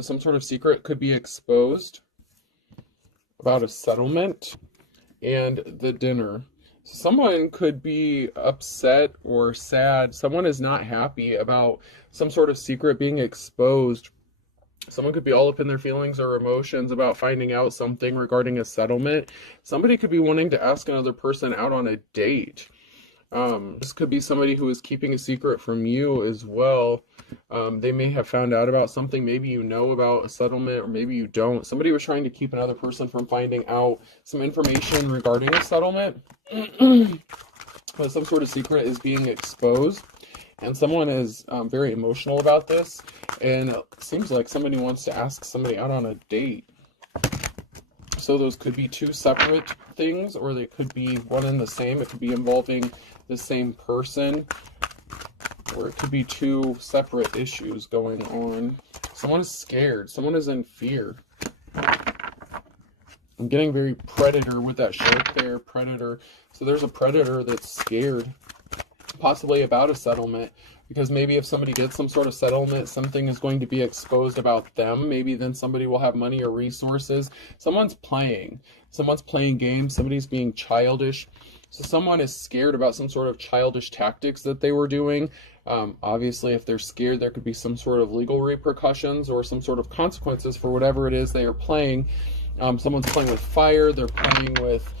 Some sort of secret could be exposed about a settlement and the dinner. Someone could be upset or sad. Someone is not happy about some sort of secret being exposed. Someone could be all up in their feelings or emotions about finding out something regarding a settlement. Somebody could be wanting to ask another person out on a date. This could be somebody who is keeping a secret from you as well. They may have found out about something. Maybe you know about a settlement, or maybe you don't. Somebody was trying to keep another person from finding out some information regarding a settlement. But some sort of secret is being exposed. And someone is very emotional about this. And it seems like somebody wants to ask somebody out on a date. So those could be two separate things, or they could be one and the same. It could be involving the same person, or it could be two separate issues going on. Someone is scared. Someone is in fear. I'm getting very predator with that shark there, predator. So there's a predator that's scared, possibly about a settlement, because maybe if somebody gets some sort of settlement, something is going to be exposed about them. Maybe then somebody will have money or resources. Someone's playing games. Somebody's being childish. So someone is scared about some sort of childish tactics that they were doing. Obviously, if they're scared, there could be some sort of legal repercussions or some sort of consequences for whatever it is they are playing. Someone's playing with fire. They're playing with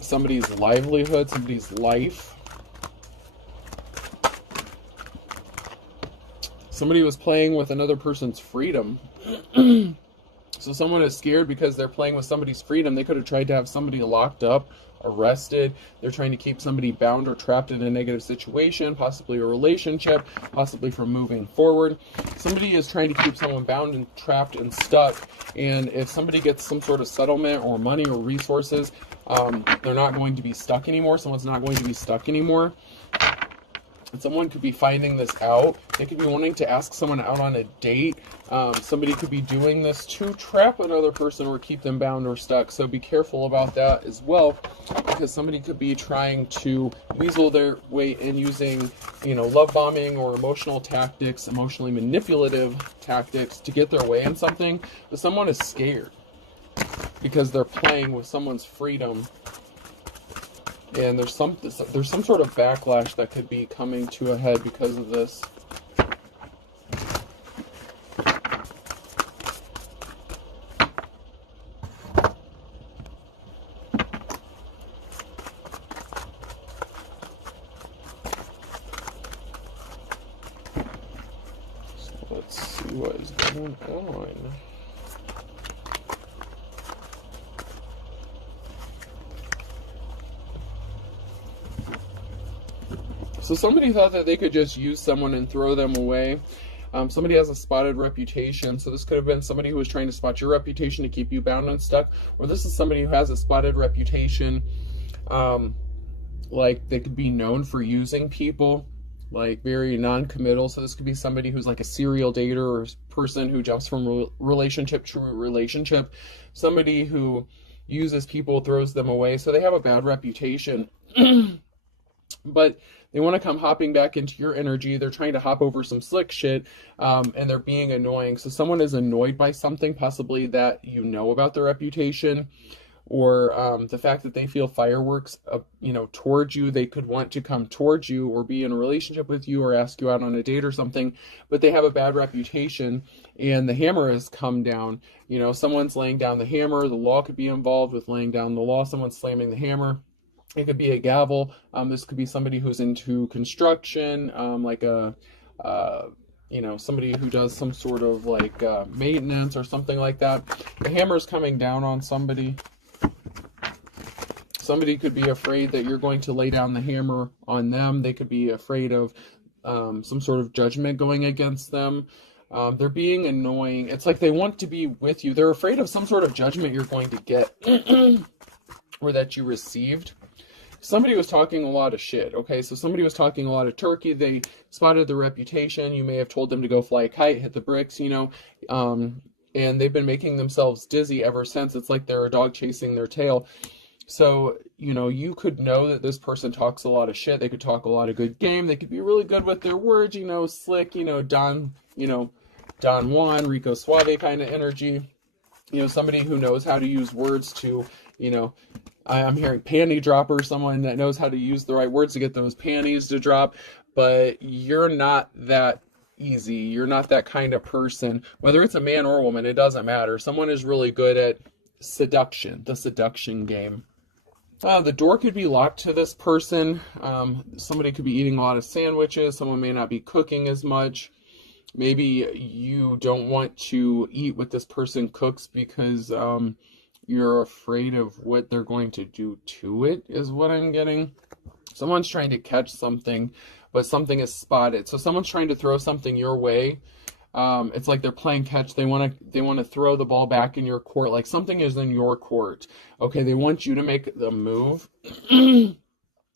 somebody's livelihood, somebody's life. Somebody was playing with another person's freedom. So someone is scared because they're playing with somebody's freedom. They could have tried to have somebody locked up, arrested. They're trying to keep somebody bound or trapped in a negative situation, possibly a relationship, possibly from moving forward. Somebody is trying to keep someone bound and trapped and stuck. And if somebody gets some sort of settlement or money or resources, they're not going to be stuck anymore. Someone's not going to be stuck anymore. And someone could be finding this out. They could be wanting to ask someone out on a date. Somebody could be doing this to trap another person or keep them bound or stuck. So be careful about that as well, because somebody could be trying to weasel their way in using, love bombing or emotional tactics, emotionally manipulative tactics to get their way in something. But someone is scared because they're playing with someone's freedom. And there's some sort of backlash that could be coming to a head because of this. So let's see what is going on. So somebody thought that they could just use someone and throw them away. Somebody has a spotted reputation. So this could have been somebody who was trying to spot your reputation to keep you bound and stuck. Or this is somebody who has a spotted reputation. Like they could be known for using people, like very non-committal. So this could be somebody who's like a serial dater or person who jumps from relationship to relationship. Somebody who uses people, throws them away. So they have a bad reputation. But they want to come hopping back into your energy. They're trying to hop over some slick shit, and they're being annoying. So someone is annoyed by something, possibly that you know about their reputation, or the fact that they feel fireworks, towards you. They could want to come towards you or be in a relationship with you or ask you out on a date or something, but they have a bad reputation, and the hammer has come down. Someone's laying down the hammer. The law could be involved with laying down the law. Someone's slamming the hammer. It could be a gavel. This could be somebody who's into construction, somebody who does some sort of maintenance or something like that. The hammer's coming down on somebody. Somebody could be afraid that you're going to lay down the hammer on them. They could be afraid of some sort of judgment going against them. They're being annoying. It's like they want to be with you. They're afraid of some sort of judgment you're going to get or that you received. Somebody was talking a lot of shit, okay? So somebody was talking a lot of turkey. They spotted the reputation. You may have told them to go fly a kite, hit the bricks, and they've been making themselves dizzy ever since. It's like they're a dog chasing their tail. So, you could know that this person talks a lot of shit. They could talk a lot of good game. They could be really good with their words, slick, Don, Don Juan, Rico Suave kind of energy. You know, somebody who knows how to use words to, you know, I'm hearing panty dropper, someone that knows how to use the right words to get those panties to drop, but you're not that easy. You're not that kind of person. Whether it's a man or a woman, it doesn't matter. Someone is really good at seduction, the seduction game. The door could be locked to this person. Somebody could be eating a lot of sandwiches. Someone may not be cooking as much. Maybe you don't want to eat what this person cooks because you're afraid of what they're going to do to it, is what I'm getting. Someone's trying to catch something, but something is spotted. So someone's trying to throw something your way. It's like they're playing catch. They want to throw the ball back in your court. Like something is in your court. Okay, they want you to make the move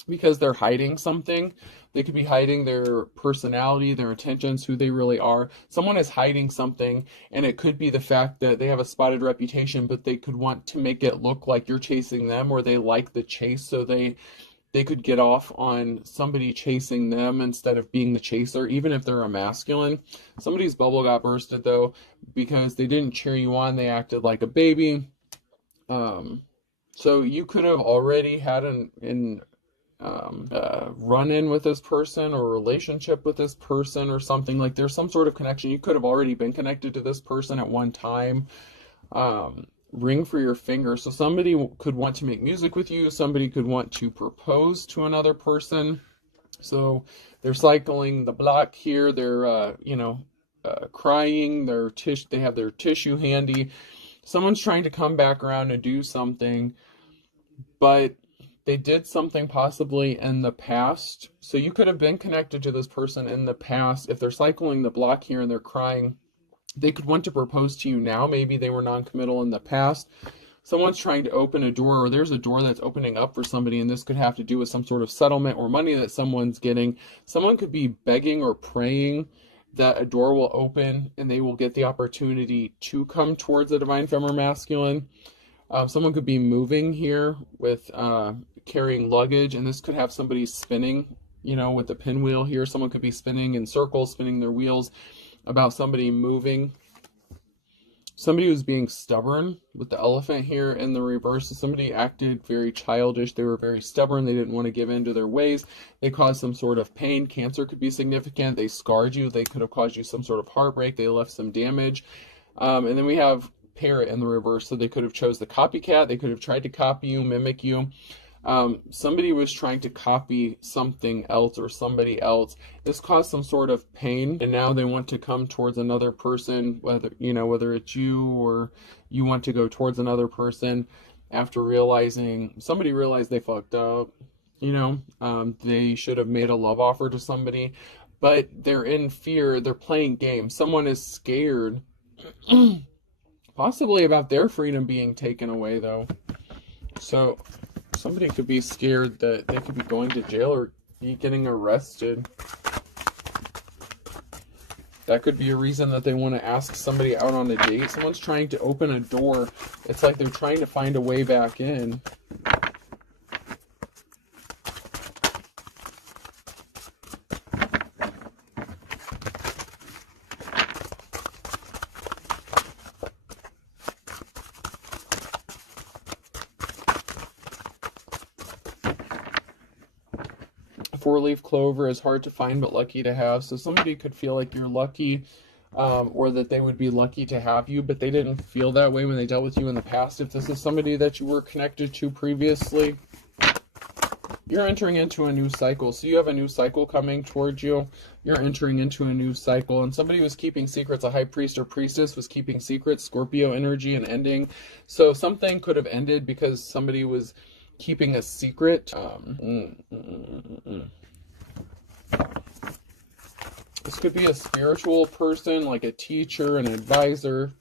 because they're hiding something. They could be hiding their personality, their intentions, who they really are. Someone is hiding something, and it could be the fact that they have a spotted reputation, but they could want to make it look like you're chasing them, or they like the chase, so they could get off on somebody chasing them instead of being the chaser, even if they're a masculine. Somebody's bubble got bursted, though, because they didn't cheer you on. They acted like a baby. So you could have already had run-in with this person or relationship with this person or something. Like there's some sort of connection. You could have already been connected to this person at one time. Ring for your finger. So somebody could want to make music with you. Somebody could want to propose to another person. So they're cycling the block here. They're, crying. They have their tissue handy. Someone's trying to come back around and do something, but they did something possibly in the past. So you could have been connected to this person in the past. If they're cycling the block here and they're crying, they could want to propose to you now. Maybe they were non-committal in the past. Someone's trying to open a door, or there's a door that's opening up for somebody, and this could have to do with some sort of settlement or money that someone's getting. Someone could be begging or praying that a door will open and they will get the opportunity to come towards a divine feminine masculine. Someone could be moving here with carrying luggage, and this could have somebody spinning, with the pinwheel here. Someone could be spinning in circles, spinning their wheels about somebody moving. Somebody was being stubborn with the elephant here in the reverse. Somebody acted very childish. They were very stubborn. They didn't want to give in to their ways. They caused some sort of pain. Cancer could be significant. They scarred you. They could have caused you some sort of heartbreak. They left some damage. And then we have parrot in the reverse. So they could have chose the copycat. They could have tried to copy you, mimic you. Somebody was trying to copy something else or somebody else. This caused some sort of pain, and now they want to come towards another person, whether it's you or you want to go towards another person after somebody realized they fucked up. They should have made a love offer to somebody, but they're in fear. They're playing games. Someone is scared, possibly about their freedom being taken away, though. So somebody could be scared that they could be going to jail or be getting arrested. That could be a reason that they want to ask somebody out on a date. Someone's trying to open a door. It's like they're trying to find a way back in. Four-leaf clover is hard to find but lucky to have. So somebody could feel like you're lucky, or that they would be lucky to have you, but they didn't feel that way when they dealt with you in the past. If this is somebody that you were connected to previously, you're entering into a new cycle. So you have a new cycle coming towards you. You're entering into a new cycle, and somebody was keeping secrets. A high priest or priestess was keeping secrets. Scorpio energy and ending. So something could have ended because somebody was keeping a secret. This could be a spiritual person, like a teacher, an advisor.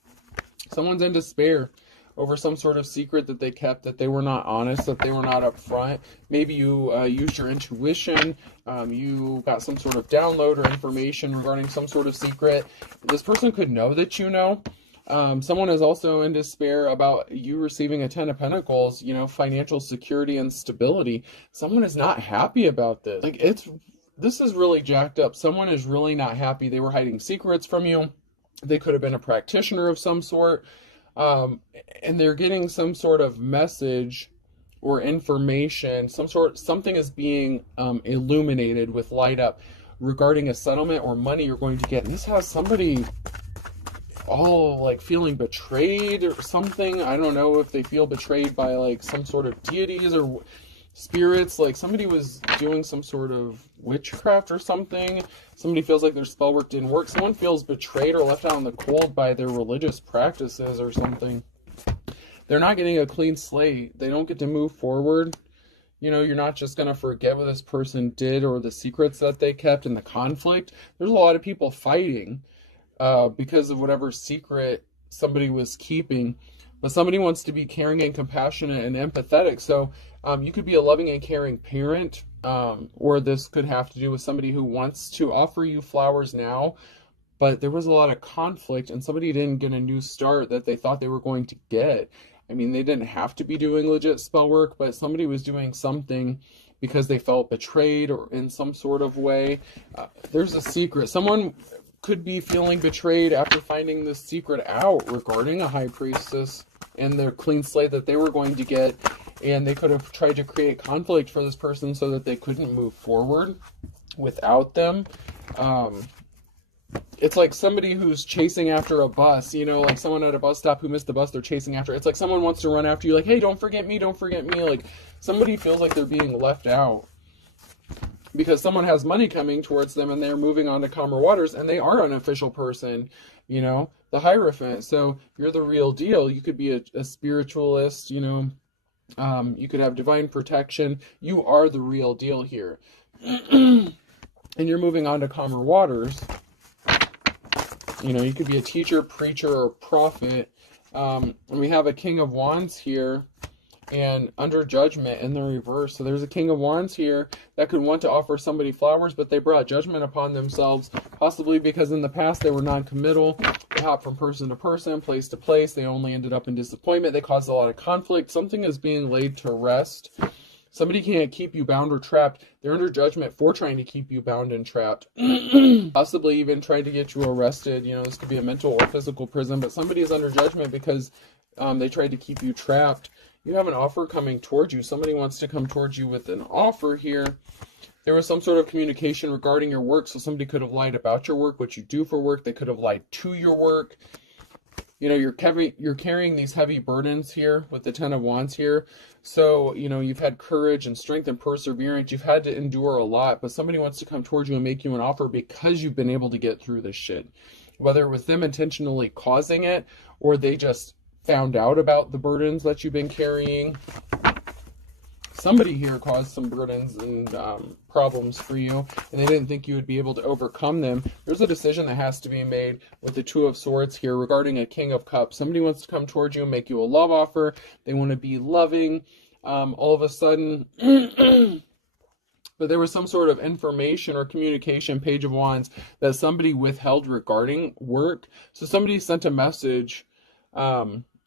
Someone's in despair over some sort of secret that they kept, that they were not honest, that they were not upfront. Maybe you used your intuition. You got some sort of download or information regarding some sort of secret. This person could know that you know. Someone is also in despair about you receiving a 10 of Pentacles, financial security and stability. Someone is not happy about this. This is really jacked up. Someone is really not happy. They were hiding secrets from you. They could have been a practitioner of some sort, and they're getting some sort of message or information, something is being illuminated with light up regarding a settlement or money you're going to get. And this has somebody all like feeling betrayed or something. I don't know if they feel betrayed by like some sort of deities or spirits, like somebody was doing some sort of witchcraft or something. Somebody feels like their spell work didn't work. Someone feels betrayed or left out in the cold by their religious practices or something. They're not getting a clean slate. They don't get to move forward. You know, you're not just going to forget what this person did or the secrets that they kept and the conflict. There's a lot of people fighting because of whatever secret somebody was keeping. But somebody wants to be caring and compassionate and empathetic. So you could be a loving and caring parent, or this could have to do with somebody who wants to offer you flowers now, but there was a lot of conflict and somebody didn't get a new start that they thought they were going to get. I mean, they didn't have to be doing legit spell work, but somebody was doing something because they felt betrayed or in some sort of way. There's a secret. Someone could be feeling betrayed after finding this secret out regarding a high priestess and their clean slate that they were going to get, and they could have tried to create conflict for this person so that they couldn't move forward without them. It's like somebody who's chasing after a bus, you know, like someone at a bus stop who missed the bus they're chasing after. It's like someone wants to run after you, like, hey, don't forget me, don't forget me. Like somebody feels like they're being left out because someone has money coming towards them and they're moving on to calmer waters, and they are an official person, you know, the Hierophant. So you're the real deal. You could be a spiritualist, you know, you could have divine protection. You are the real deal here. And you're moving on to calmer waters. You know, you could be a teacher, preacher, or prophet. And we have a King of Wands here and under judgment in the reverse. So there's a King of Wands here that could want to offer somebody flowers, but they brought judgment upon themselves, possibly because in the past they were non-committal. They hopped from person to person, place to place. They only ended up in disappointment. They caused a lot of conflict. Something is being laid to rest. Somebody can't keep you bound or trapped. They're under judgment for trying to keep you bound and trapped. Possibly even trying to get you arrested. You know, this could be a mental or physical prison, but somebody is under judgment because they tried to keep you trapped. You have an offer coming towards you. Somebody wants to come towards you with an offer here. There was some sort of communication regarding your work, so somebody could have lied about your work, what you do for work. They could have lied to your work. You know, you're carrying these heavy burdens here with the Ten of Wands here. So, you know, you've had courage and strength and perseverance. You've had to endure a lot, but somebody wants to come towards you and make you an offer because you've been able to get through this shit. Whether it was them intentionally causing it or they just found out about the burdens that you've been carrying. Somebody here caused some burdens and problems for you, and they didn't think you would be able to overcome them. There's a decision that has to be made with the Two of Swords here regarding a King of Cups. Somebody wants to come towards you and make you a love offer. They want to be loving. All of a sudden, but there was some sort of information or communication, Page of Wands, that somebody withheld regarding work. So somebody sent a message,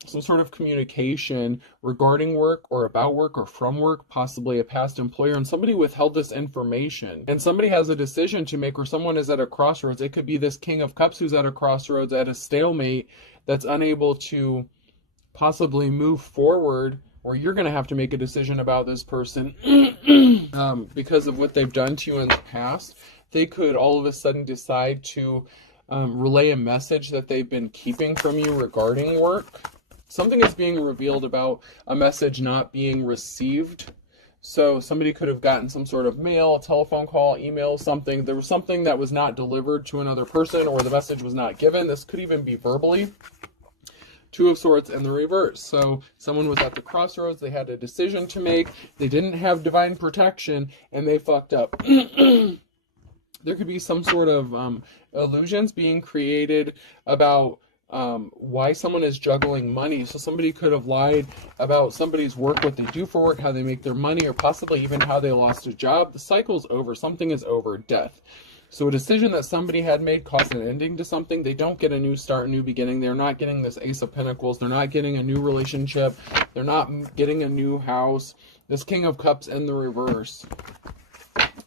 some sort of communication regarding work or about work or from work, possibly a past employer, and somebody withheld this information. And somebody has a decision to make, or someone is at a crossroads. It could be this King of Cups who's at a crossroads, at a stalemate, that's unable to possibly move forward, or you're going to have to make a decision about this person because of what they've done to you in the past. They could all of a sudden decide to relay a message that they've been keeping from you regarding work. Something is being revealed about a message not being received. So somebody could have gotten some sort of mail, a telephone call, email, something. There was something that was not delivered to another person, or the message was not given. This could even be verbally. Two of Swords in the reverse. So someone was at the crossroads. They had a decision to make. They didn't have divine protection, and they fucked up. There could be some sort of illusions being created about why someone is juggling money. So somebody could have lied about somebody's work, what they do for work, how they make their money, or possibly even how they lost a job. The cycle's over. Something is over. Death. So a decision that somebody had made caused an ending to something. They don't get a new start, a new beginning. They're not getting this Ace of Pentacles. They're not getting a new relationship. They're not getting a new house. This King of Cups in the reverse.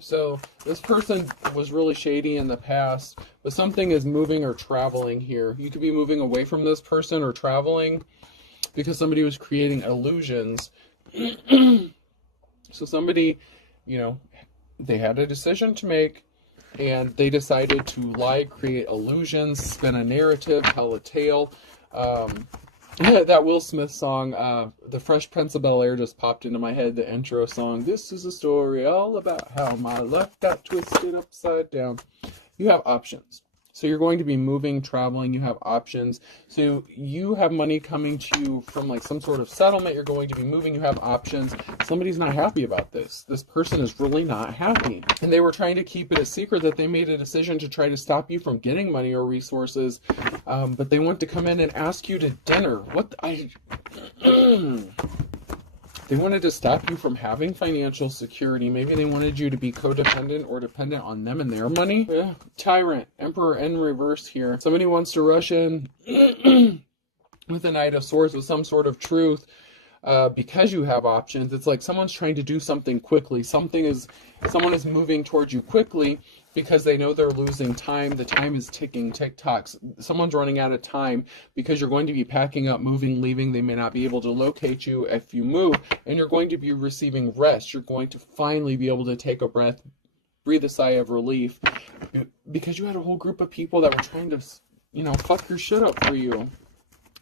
So this person was really shady in the past, but something is moving or traveling here. You could be moving away from this person or traveling because somebody was creating illusions. So somebody, you know, they had a decision to make, and they decided to lie, create illusions, spin a narrative, tell a tale. That Will Smith song, The Fresh Prince of Bel-Air, just popped into my head, the intro song. This is a story all about how my life got twisted upside down. You have options. So you're going to be moving, traveling, you have options. So you have money coming to you from like some sort of settlement, you're going to be moving, you have options. Somebody's not happy about this. This person is really not happy. And they were trying to keep it a secret that they made a decision to try to stop you from getting money or resources. But they want to come in and ask you to dinner. They wanted to stop you from having financial security. Maybe they wanted you to be codependent or dependent on them and their money. Yeah. Tyrant, Emperor in reverse here. Somebody wants to rush in with the Knight of Swords with some sort of truth because you have options. It's like someone's trying to do something quickly. Someone is moving towards you quickly because they know they're losing time. The time is ticking, tick-tocks. Someone's running out of time because you're going to be packing up, moving, leaving. They may not be able to locate you if you move, and you're going to be receiving rest. You're going to finally be able to take a breath, breathe a sigh of relief, because you had a whole group of people that were trying to, fuck your shit up for you.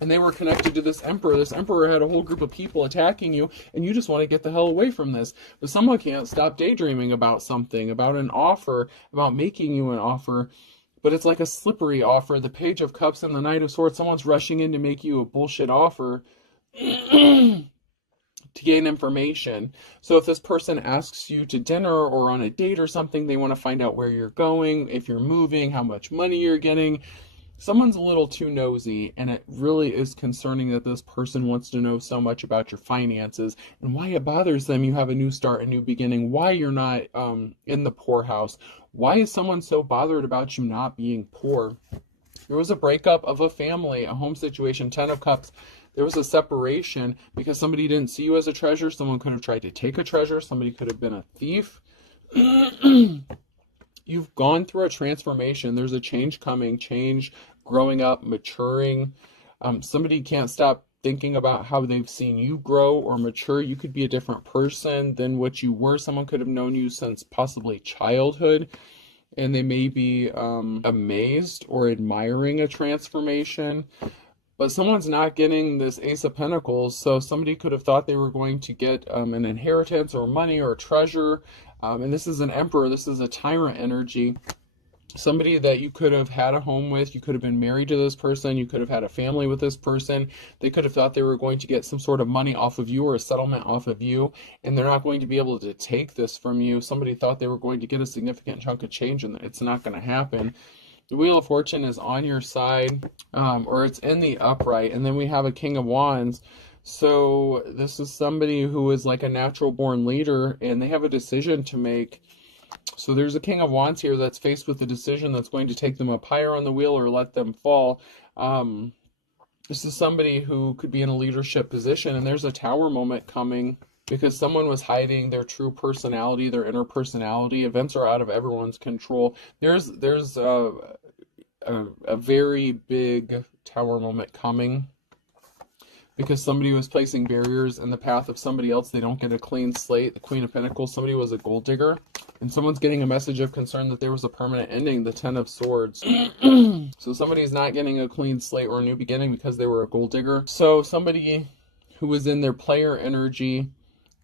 And they were connected to this emperor. This emperor had a whole group of people attacking you, and you just want to get the hell away from this. But someone can't stop daydreaming about something, about an offer, about making you an offer. But it's like a slippery offer. The Page of Cups and the Knight of Swords. Someone's rushing in to make you a bullshit offer to gain information. So if this person asks you to dinner or on a date or something, they want to find out where you're going, if you're moving, how much money you're getting. Someone's a little too nosy, and it really is concerning that this person wants to know so much about your finances and why it bothers them. You have a new start, a new beginning, why you're not in the poorhouse. Why is someone so bothered about you not being poor? There was a breakup of a family, a home situation, 10 of Cups. There was a separation because somebody didn't see you as a treasure. Someone could have tried to take a treasure. Somebody could have been a thief. You've gone through a transformation. There's a change coming, growing up, maturing. Somebody can't stop thinking about how they've seen you grow or mature. You could be a different person than what you were. Someone could have known you since possibly childhood, and they may be amazed or admiring a transformation. But someone's not getting this Ace of Pentacles, so somebody could have thought they were going to get an inheritance or money or treasure. And this is an Emperor, this is a tyrant energy. Somebody that you could have had a home with, you could have been married to this person, you could have had a family with this person. They could have thought they were going to get some sort of money off of you or a settlement off of you, and they're not going to be able to take this from you. Somebody thought they were going to get a significant chunk of change, and it's not going to happen. The Wheel of Fortune is on your side, or it's in the upright, and then we have a King of Wands. So this is somebody who is like a natural born leader, and they have a decision to make. So there's a King of Wands here that's faced with a decision that's going to take them up higher on the wheel or let them fall. This is somebody who could be in a leadership position, and there's a Tower moment coming because someone was hiding their true personality, their inner personality. Events are out of everyone's control. There's a very big Tower moment coming because somebody was placing barriers in the path of somebody else. They don't get a clean slate. The Queen of Pentacles, somebody was a gold digger, and someone's getting a message of concern that there was a permanent ending, the Ten of Swords. So somebody's not getting a clean slate or a new beginning because they were a gold digger. So somebody who was in their player energy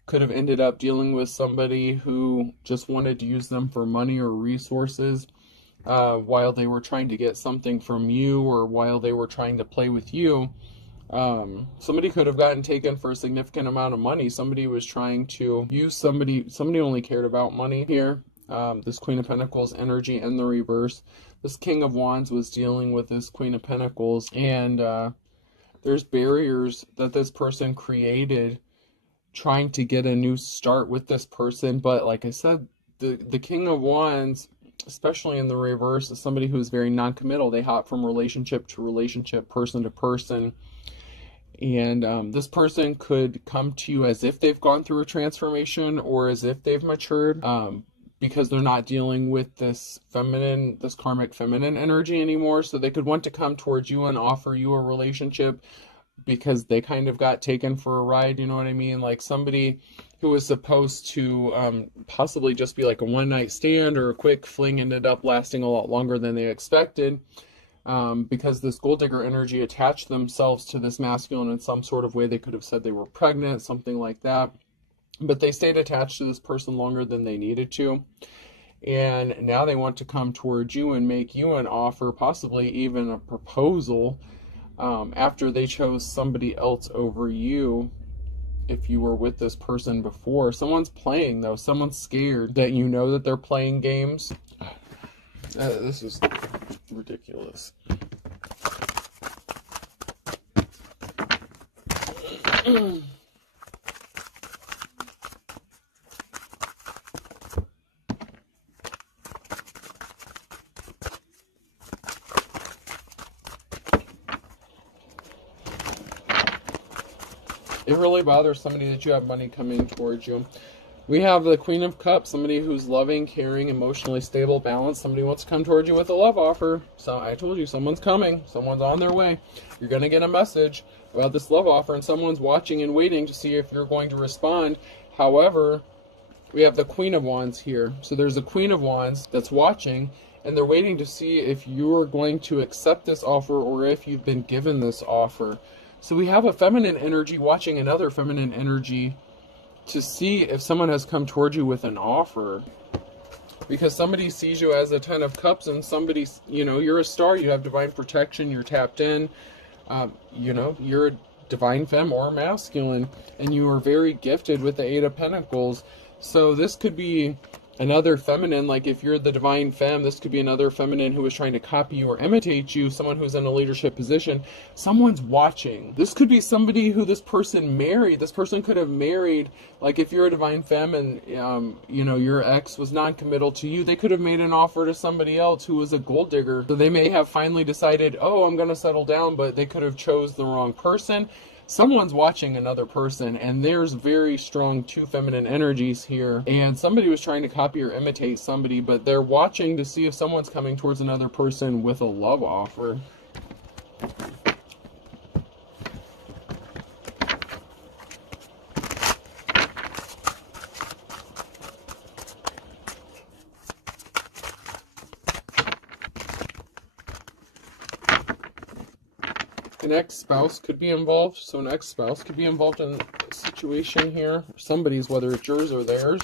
could have ended up dealing with somebody who just wanted to use them for money or resources while they were trying to get something from you, or while they were trying to play with you. Somebody could have gotten taken for a significant amount of money. Somebody was trying to use somebody only cared about money here. This Queen of Pentacles energy in the reverse. This King of Wands was dealing with this Queen of Pentacles, and there's barriers that this person created trying to get a new start with this person. But like I said, the King of Wands, especially in the reverse, is somebody who's very non-committal. They hop from relationship to relationship, person to person. And this person could come to you as if they've gone through a transformation or as if they've matured. because they're not dealing with this karmic feminine energy anymore. So they could want to come towards you and offer you a relationship because they kind of got taken for a ride, you know what I mean? Like somebody who was supposed to possibly just be like a one-night stand or a quick fling ended up lasting a lot longer than they expected, because this gold digger energy attached themselves to this masculine in some sort of way. They could have said they were pregnant, something like that, but they stayed attached to this person longer than they needed to. And now they want to come towards you and make you an offer, possibly even a proposal, after they chose somebody else over you. If you were with this person before, someone's playing though. Someone's scared that you know that they're playing games. This is ridiculous. It really bothers somebody that you have money coming towards you. We have the Queen of Cups, somebody who's loving, caring, emotionally stable, balanced. Somebody wants to come towards you with a love offer. So I told you, someone's coming. Someone's on their way. You're going to get a message about this love offer, and someone's watching and waiting to see if you're going to respond. However, we have the Queen of Wands here. So there's a Queen of Wands that's watching, and they're waiting to see if you're going to accept this offer or if you've been given this offer. So we have a feminine energy watching another feminine energy to see if someone has come towards you with an offer. Because somebody sees you as a 10 of Cups, and somebody, you know, you're a star, you have divine protection, you're tapped in, you know, you're a divine femme or masculine, and you are very gifted with the 8 of Pentacles. So this could be another feminine, like if you're the divine femme, this could be another feminine who is trying to copy you or imitate you, someone who's in a leadership position. Someone's watching. This could be somebody who this person married. This person could have married, like if you're a divine femme and, you know, your ex was non-committal to you, they could have made an offer to somebody else who was a gold digger. So they may have finally decided, oh, I'm going to settle down, but they could have chose the wrong person. Someone's watching another person, and there's very strong 2 feminine energies here, and somebody was trying to copy or imitate somebody, but they're watching to see if someone's coming towards another person with a love offer. An ex-spouse could be involved, so an ex-spouse could be involved in a situation here. Somebody's, whether it's yours or theirs.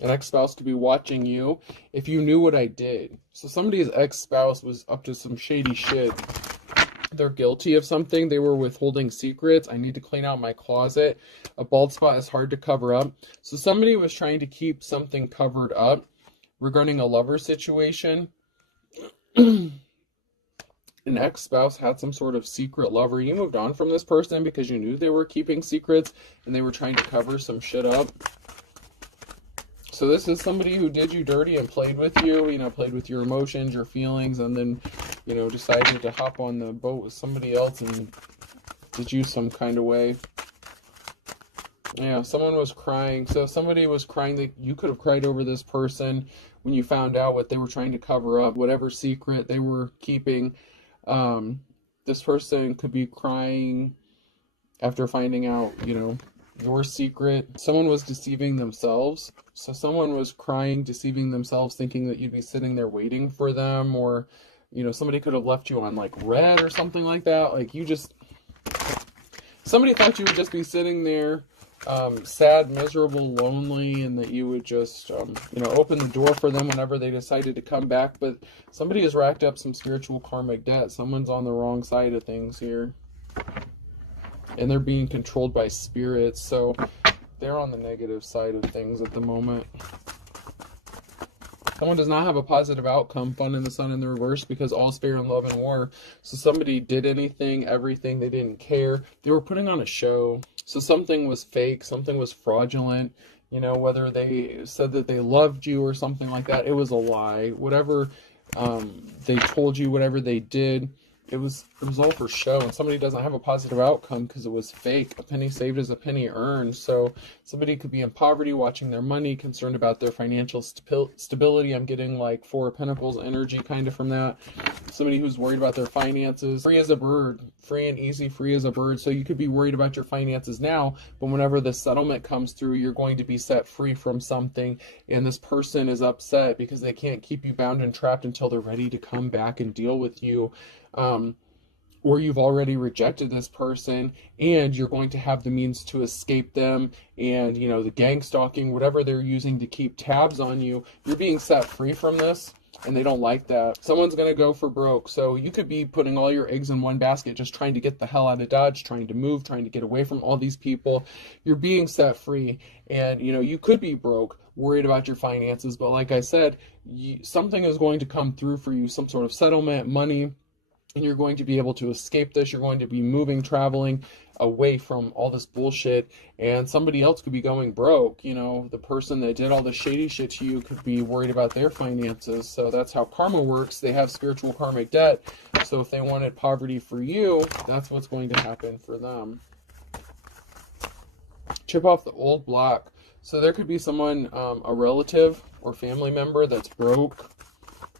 An ex-spouse could be watching you. If you knew what I did. So somebody's ex-spouse was up to some shady shit. They're guilty of something. They were withholding secrets. I need to clean out my closet. A bald spot is hard to cover up. So somebody was trying to keep something covered up regarding a lover situation. An ex-spouse had some sort of secret lover. You moved on from this person because you knew they were keeping secrets and they were trying to cover some shit up. So this is somebody who did you dirty and played with you, you know, played with your emotions, your feelings, and then, you know, decided to hop on the boat with somebody else and did you some kind of way. Yeah, someone was crying. So somebody was crying that you could have cried over this person when you found out what they were trying to cover up, whatever secret they were keeping. This person could be crying after finding out, you know, your secret. Someone was deceiving themselves. So someone was crying, deceiving themselves, thinking that you'd be sitting there waiting for them, or, you know, somebody could have left you on like red or something like that. Like somebody thought you would just be sitting there, sad, miserable, lonely, and that you would just, you know, open the door for them whenever they decided to come back. But somebody has racked up some spiritual karmic debt. Someone's on the wrong side of things here. And they're being controlled by spirits. So they're on the negative side of things at the moment. Someone does not have a positive outcome. Fun in the Sun in the reverse, because all's fair in love and war. So somebody did anything, everything. They didn't care. They were putting on a show. So something was fake, something was fraudulent, you know, whether they said that they loved you or something like that, it was a lie. Whatever they told you, whatever they did, it was all for show, and somebody doesn't have a positive outcome because it was fake. A penny saved is a penny earned. So somebody could be in poverty, watching their money, concerned about their financial stability. I'm getting like Four of Pentacles energy kind of from that. Somebody who's worried about their finances. Free as a bird, free and easy, free as a bird. So you could be worried about your finances now, but whenever the settlement comes through, you're going to be set free from something, and this person is upset because they can't keep you bound and trapped until they're ready to come back and deal with you. Or you've already rejected this person and you're going to have the means to escape them, and you know, the gang stalking, whatever they're using to keep tabs on you, you're being set free from this, and they don't like that. Someone's going to go for broke. So you could be putting all your eggs in one basket, just trying to get the hell out of Dodge, trying to move, trying to get away from all these people. You're being set free, and you know, you could be broke, worried about your finances, but like I said, something is going to come through for you, some sort of settlement, money, and you're going to be able to escape this. You're going to be moving, traveling away from all this bullshit, and somebody else could be going broke. You know, the person that did all the shady shit to you could be worried about their finances. So that's how karma works. They have spiritual karmic debt. So if they wanted poverty for you, that's what's going to happen for them. Chip off the old block. So there could be someone, a relative or family member that's broke,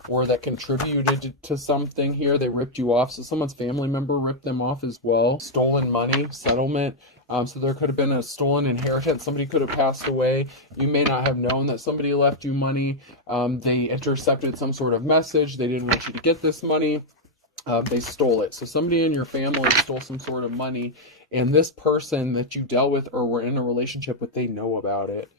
or that contributed to something here. They ripped you off. So someone's family member ripped them off as well. Stolen money, settlement. So there could have been a stolen inheritance. Somebody could have passed away. You may not have known that somebody left you money. They intercepted some sort of message. They didn't want you to get this money. They stole it. So somebody in your family stole some sort of money, and this person that you dealt with or were in a relationship with, they know about it.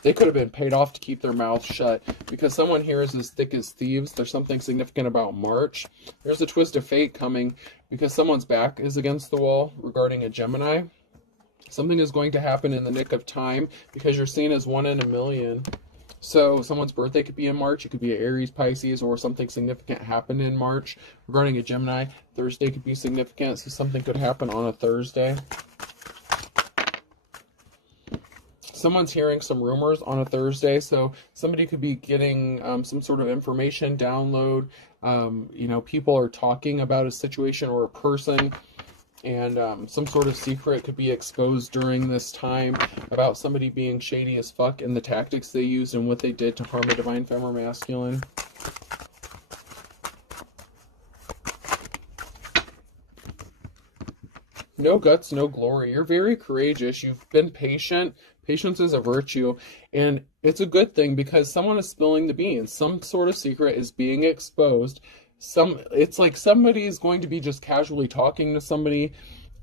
They could have been paid off to keep their mouth shut, because someone here is as thick as thieves. There's something significant about March. There's a twist of fate coming because someone's back is against the wall regarding a Gemini. Something is going to happen in the nick of time because you're seen as 1 in a million. So someone's birthday could be in March. It could be an Aries, Pisces, or something significant happened in March regarding a Gemini. Thursday could be significant, so something could happen on a Thursday. Someone's hearing some rumors on a Thursday, so somebody could be getting some sort of information, download. You know, people are talking about a situation or a person, and some sort of secret could be exposed during this time about somebody being shady as fuck and the tactics they used and what they did to harm a divine femme or masculine. No guts, no glory. You're very courageous. You've been patient. Patience is a virtue, and it's a good thing because someone is spilling the beans. Some sort of secret is being exposed. It's like somebody is going to be just casually talking to somebody,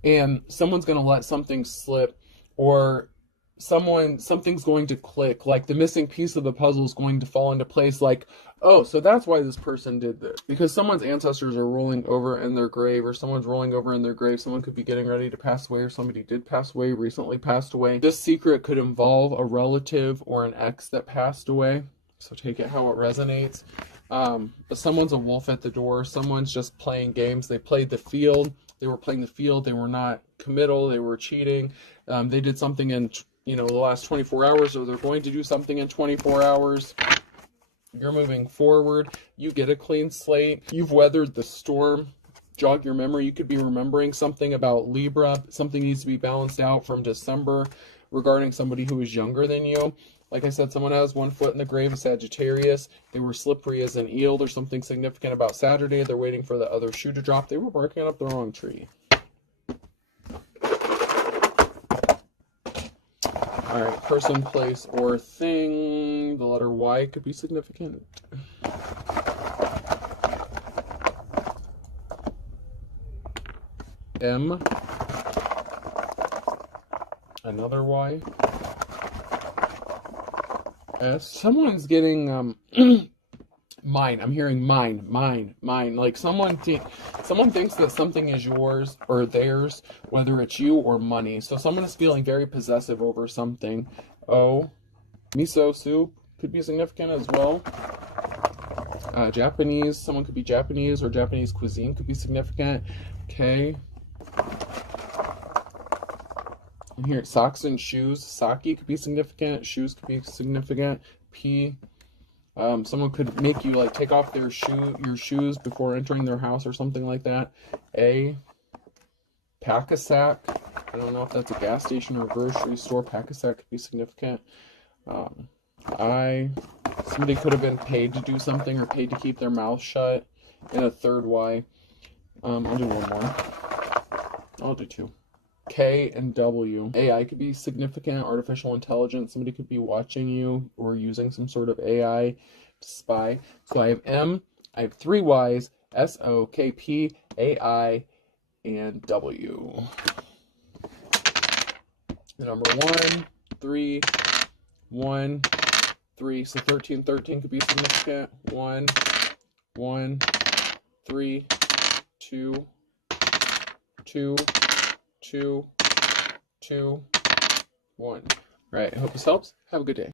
and someone's going to let something slip, or something's going to click, like the missing piece of the puzzle is going to fall into place, like, oh, so that's why this person did this, because someone's ancestors are rolling over in their grave, or someone's rolling over in their grave. Someone could be getting ready to pass away, or somebody did pass away, recently passed away. This secret could involve a relative or an ex that passed away, so take it how it resonates. But someone's a wolf at the door. Someone's just playing games. They played the field. They were playing the field. They were not committal. They were cheating. They did something in the last 24 hours, or they're going to do something in 24 hours. You're moving forward. You get a clean slate. You've weathered the storm. Jog your memory. You could be remembering something about Libra. Something needs to be balanced out from December regarding somebody who is younger than you. Like I said, someone has 1 foot in the grave, a Sagittarius. They were slippery as an eel. There's something significant about Saturday. They're waiting for the other shoe to drop. They were barking up the wrong tree. All right, person, place, or thing. The letter Y could be significant. M. Another Y. S. Someone's getting mine. I'm hearing mine. Like someone thinks that something is yours or theirs, whether it's you or money. So someone is feeling very possessive over something. O. Miso soup could be significant as well. Japanese. Someone could be Japanese, or Japanese cuisine could be significant. K. And here, socks and shoes. Sake could be significant. Shoes could be significant. P. Someone could make you like take off your shoes before entering their house or something like that. A, pack a sack. I don't know if that's a gas station or a grocery store. Pack a sack could be significant. Somebody could have been paid to do something or paid to keep their mouth shut. And a third Y. I'll do one more. I'll do two. K and W. AI could be significant, artificial intelligence. Somebody could be watching you or using some sort of AI to spy. So I have M, I have three Y's, S, O, K, P, A, I, and W. The number 1, 3, 1, 3. So 13, 13 could be significant. 1, 1, 3, 2, 2, 2, 2, 1. All right, I hope this helps. Have a good day.